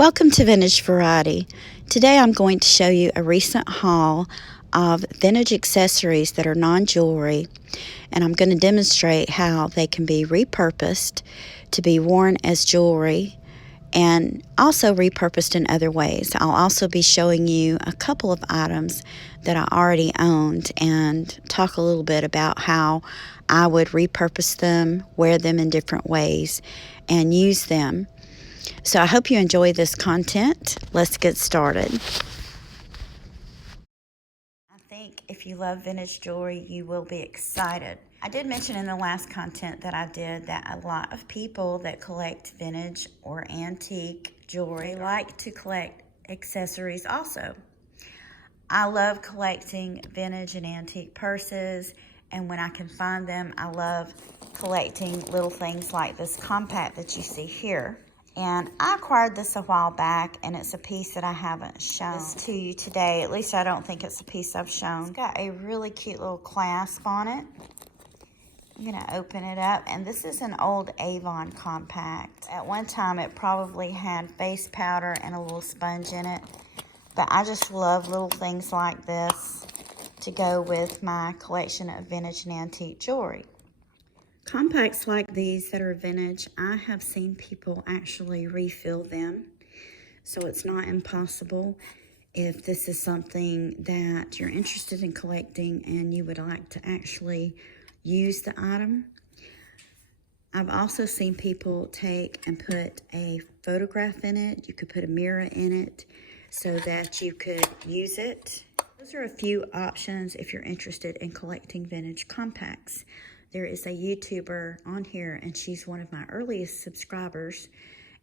Welcome to Vintage Variety. Today I'm going to show you a recent haul of vintage accessories that are non-jewelry, and I'm going to demonstrate how they can be repurposed to be worn as jewelry and also repurposed in other ways. I'll also be showing you a couple of items that I already owned and talk a little bit about how I would repurpose them, wear them in different ways, and use them. So I hope you enjoy this content. Let's get started. I think if you love vintage jewelry, you will be excited. I did mention in the last content that I did that a lot of people that collect vintage or antique jewelry like to collect accessories also. I love collecting vintage and antique purses, and when I can find them, I love collecting little things like this compact that you see here. And I acquired this a while back, and it's a piece that I haven't shown this to you today. At least I don't think it's a piece I've shown. It's got a really cute little clasp on it. I'm going to open it up, and this is an old Avon Compact. At one time, it probably had face powder and a little sponge in it, but I just love little things like this to go with my collection of vintage and antique jewelry. Compacts like these that are vintage, I have seen people actually refill them, so it's not impossible. If this is something that you're interested in collecting and you would like to actually use the item. I've also seen people take and put a photograph in it. You could put a mirror in it so that you could use it. Those are a few options if you're interested in collecting vintage compacts. There is a YouTuber on here, and she's one of my earliest subscribers,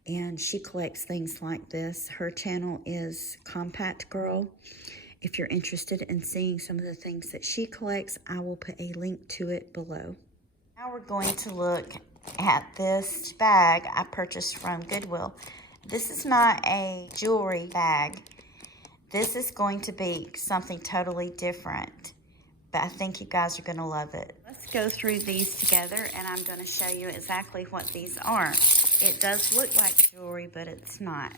and she collects things like this. Her channel is Compact Girl. If you're interested in seeing some of the things that she collects, I will put a link to it below. Now we're going to look at this bag I purchased from Goodwill. This is not a jewelry bag. This is going to be something totally different, but I think you guys are going to love it. Let's go through these together, and I'm going to show you exactly what these are. It does look like jewelry, but it's not.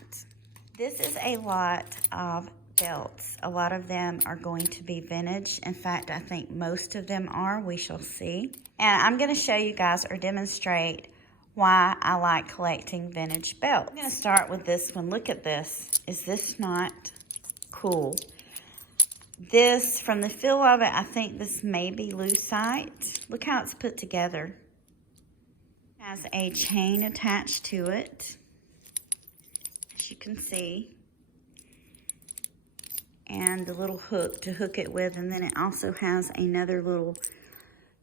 This is a lot of belts. A lot of them are going to be vintage. In fact, I think most of them are. We shall see. And I'm going to show you guys or demonstrate why I like collecting vintage belts. I'm going to start with this one. Look at this. Is this not cool? This, from the feel of it, I think this may be lucite. Look how it's put together. It has a chain attached to it, as you can see, and the little hook to hook it with, and then it also has another little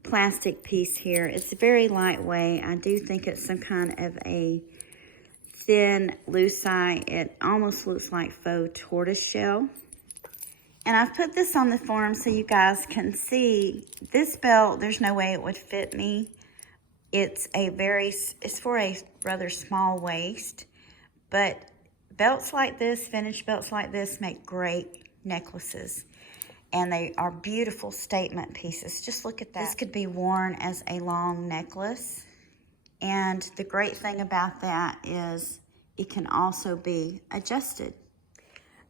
plastic piece here. It's very lightweight. I do think it's some kind of a thin lucite. It almost looks like faux tortoise shell. And I've put this on the form so you guys can see. This belt, there's no way it would fit me. It's for a rather small waist. But belts like this, vintage belts like this, make great necklaces. And they are beautiful statement pieces. Just look at that. This could be worn as a long necklace. And the great thing about that is it can also be adjusted.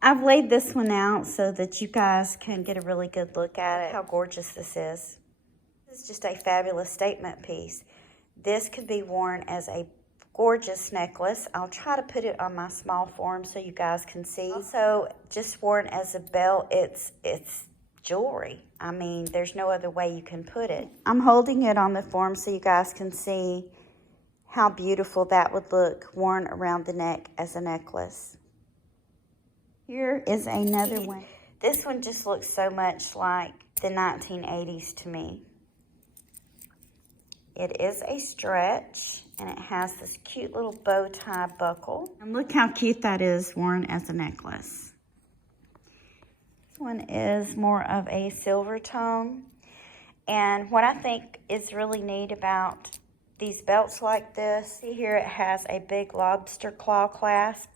I've laid this one out so that you guys can get a really good look at it. How gorgeous this is. This is just a fabulous statement piece. This could be worn as a gorgeous necklace. I'll try to put it on my small form so you guys can see. Also, just worn as a belt, it's jewelry. I mean, there's no other way you can put it. I'm holding it on the form so you guys can see how beautiful that would look worn around the neck as a necklace. Here is another one. This one just looks so much like the 1980s to me. It is a stretch, and it has this cute little bow tie buckle. And look how cute that is worn as a necklace. This one is more of a silver tone. And what I think is really neat about these belts like this, see here it has a big lobster claw clasp.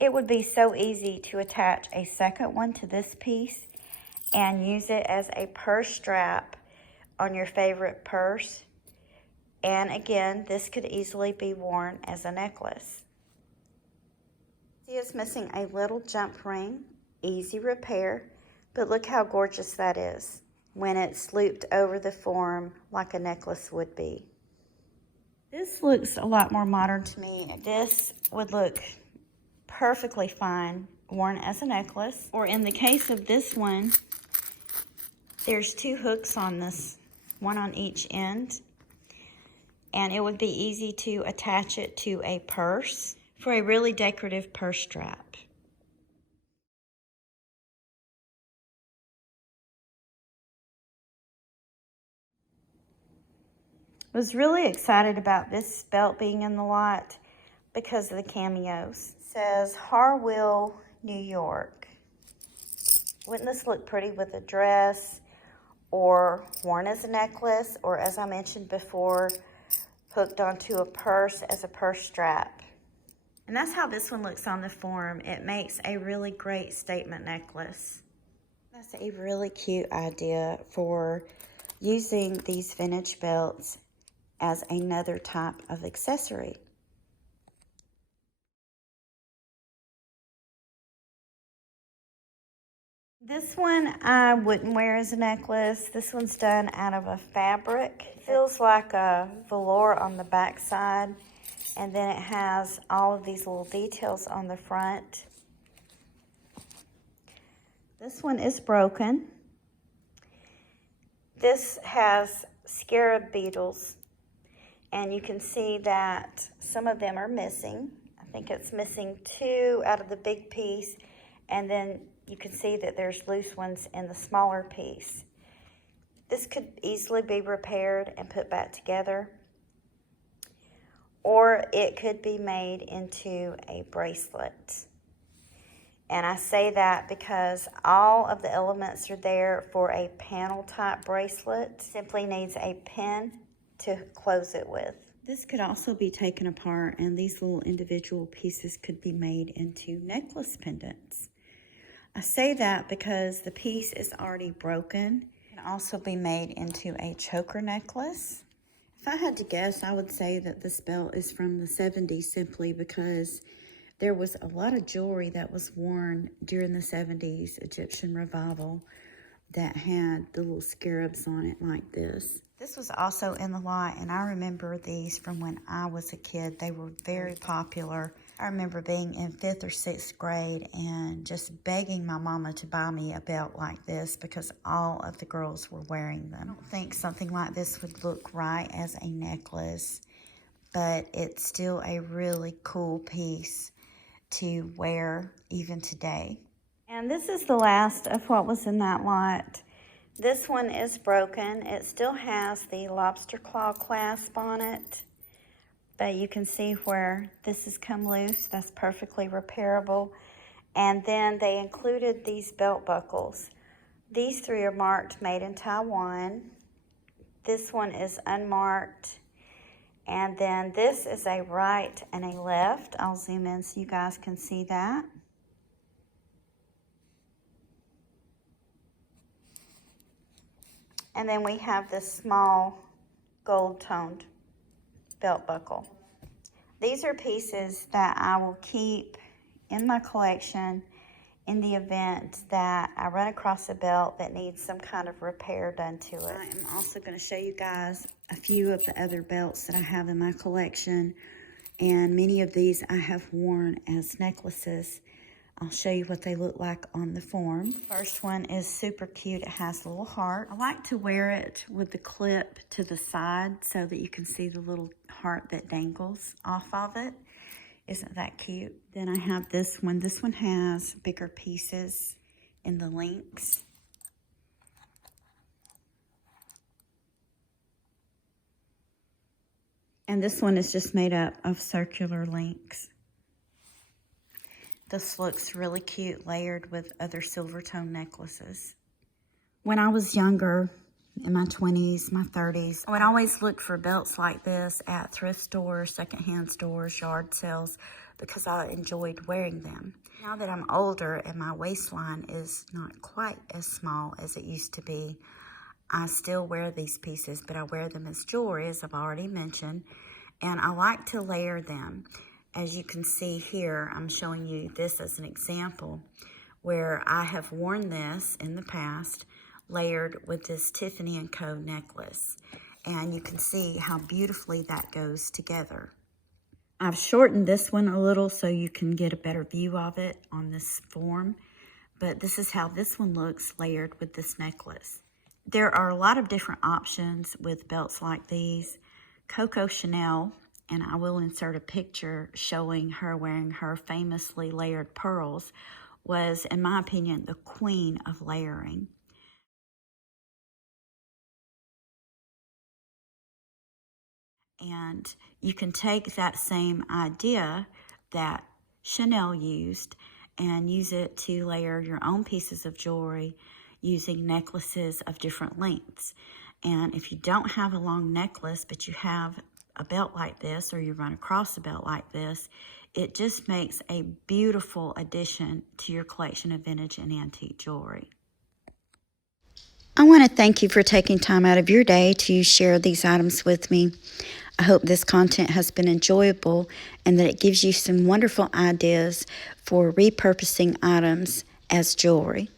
It would be so easy to attach a second one to this piece and use it as a purse strap on your favorite purse. And again, this could easily be worn as a necklace. See, it's missing a little jump ring, easy repair, but look how gorgeous that is when it's looped over the form like a necklace would be. This looks a lot more modern to me. This would look perfectly fine worn as a necklace, or in the case of this one, there's 2 hooks on this, one on each end, and it would be easy to attach it to a purse for a really decorative purse strap. Was really excited about this belt being in the lot because of the cameos. It says Harwell, New York. Wouldn't this look pretty with a dress or worn as a necklace, or as I mentioned before, hooked onto a purse as a purse strap? And that's how this one looks on the form. It makes a really great statement necklace. That's a really cute idea for using these vintage belts as another type of accessory. This one I wouldn't wear as a necklace. This one's done out of a fabric. It feels like a velour on the back side, and then it has all of these little details on the front. This one is broken. This has scarab beetles, and you can see that some of them are missing. I think it's missing 2 out of the big piece, and then you can see that there's loose ones in the smaller piece. This could easily be repaired and put back together, or it could be made into a bracelet. And I say that because all of the elements are there for a panel type bracelet. Simply needs a pin to close it with. This could also be taken apart, and these little individual pieces could be made into necklace pendants. I say that because the piece is already broken. It can also be made into a choker necklace. If I had to guess, I would say that this belt is from the 70s simply because there was a lot of jewelry that was worn during the 70s Egyptian revival that had the little scarabs on it like this. This was also in the lot, and I remember these from when I was a kid. They were very popular. I remember being in 5th or 6th grade and just begging my mama to buy me a belt like this because all of the girls were wearing them. I don't think something like this would look right as a necklace, but it's still a really cool piece to wear even today. And this is the last of what was in that lot. This one is broken. It still has the lobster claw clasp on it, but you can see where this has come loose. That's perfectly repairable. And then they included these belt buckles. These 3 are marked made in Taiwan. This one is unmarked. And then this is a right and a left. I'll zoom in so you guys can see that. And then we have this small gold-toned belt buckle. These are pieces that I will keep in my collection in the event that I run across a belt that needs some kind of repair done to it. I am also going to show you guys a few of the other belts that I have in my collection, and many of these I have worn as necklaces. I'll show you what they look like on the form. First one is super cute. It has a little heart. I like to wear it with the clip to the side so that you can see the little heart that dangles off of it. Isn't that cute? Then I have this one. This one has bigger pieces in the links. And this one is just made up of circular links. This looks really cute, layered with other silver tone necklaces. When I was younger, in my 20s, my 30s, I would always look for belts like this at thrift stores, secondhand stores, yard sales, because I enjoyed wearing them. Now that I'm older and my waistline is not quite as small as it used to be, I still wear these pieces, but I wear them as jewelry, as I've already mentioned, and I like to layer them. As you can see here, I'm showing you this as an example where I have worn this in the past layered with this Tiffany and Co necklace. And you can see how beautifully that goes together. I've shortened this one a little so you can get a better view of it on this form. But this is how this one looks layered with this necklace. There are a lot of different options with belts like these. Coco Chanel, and I will insert a picture showing her wearing her famously layered pearls, was, in my opinion, the queen of layering. And you can take that same idea that Chanel used and use it to layer your own pieces of jewelry using necklaces of different lengths. And if you don't have a long necklace, but you have a belt like this, or you run across a belt like this, it just makes a beautiful addition to your collection of vintage and antique jewelry. I want to thank you for taking time out of your day to share these items with me. I hope this content has been enjoyable and that it gives you some wonderful ideas for repurposing items as jewelry.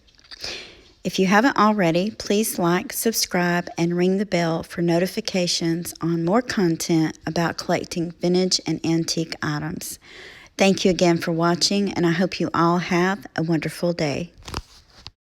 If you haven't already, please like, subscribe, and ring the bell for notifications on more content about collecting vintage and antique items. Thank you again for watching, and I hope you all have a wonderful day.